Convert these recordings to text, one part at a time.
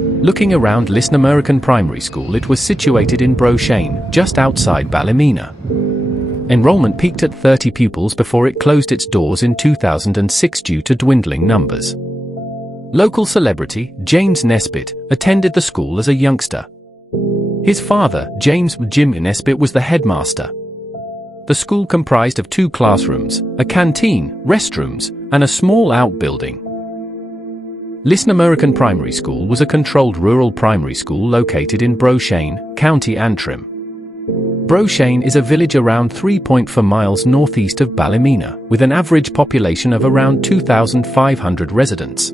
Looking around Liston American Primary School, it was situated in Brochane, just outside Ballymena. Enrollment peaked at 30 pupils before it closed its doors in 2006 due to dwindling numbers. Local celebrity, James Nesbitt, attended the school as a youngster. His father, James Jim Nesbitt, was the headmaster. The school comprised of 2 classrooms, a canteen, restrooms, and a small outbuilding. Liston American Primary School was a controlled rural primary school located in Brochane, County Antrim. Brochane is a village around 3.4 miles northeast of Ballymena, with an average population of around 2,500 residents.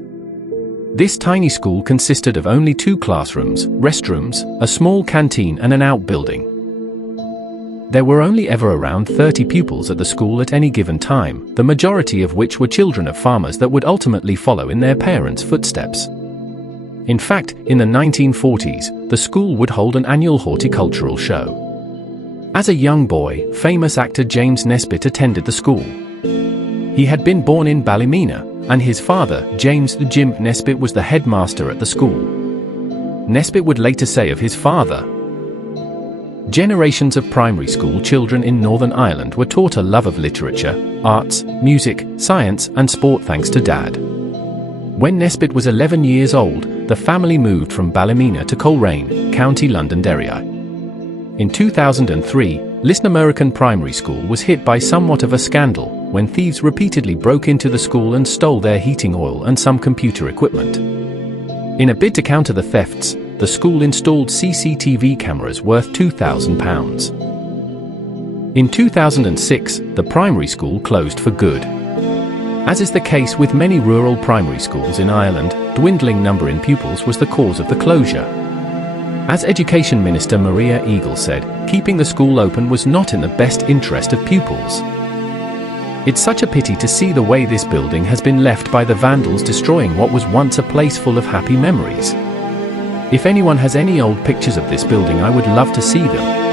This tiny school consisted of only 2 classrooms, restrooms, a small canteen and an outbuilding. There were only ever around 30 pupils at the school at any given time, the majority of which were children of farmers that would ultimately follow in their parents' footsteps. In fact, in the 1940s, the school would hold an annual horticultural show. As a young boy, famous actor James Nesbitt attended the school. He had been born in Ballymena, and his father, James Jim Nesbitt, was the headmaster at the school. Nesbitt would later say of his father, "Generations of primary school children in Northern Ireland were taught a love of literature, arts, music, science and sport thanks to Dad." When Nesbitt was 11 years old, the family moved from Ballymena to Coleraine, County Londonderry. In 2003, Liston American Primary School was hit by somewhat of a scandal when thieves repeatedly broke into the school and stole their heating oil and some computer equipment. In a bid to counter the thefts, the school installed CCTV cameras worth £2,000. In 2006, the primary school closed for good. As is the case with many rural primary schools in Ireland, dwindling number in pupils was the cause of the closure. As Education Minister Maria Eagle said, keeping the school open was not in the best interest of pupils. "It's such a pity to see the way this building has been left by the vandals, destroying what was once a place full of happy memories. If anyone has any old pictures of this building, I would love to see them."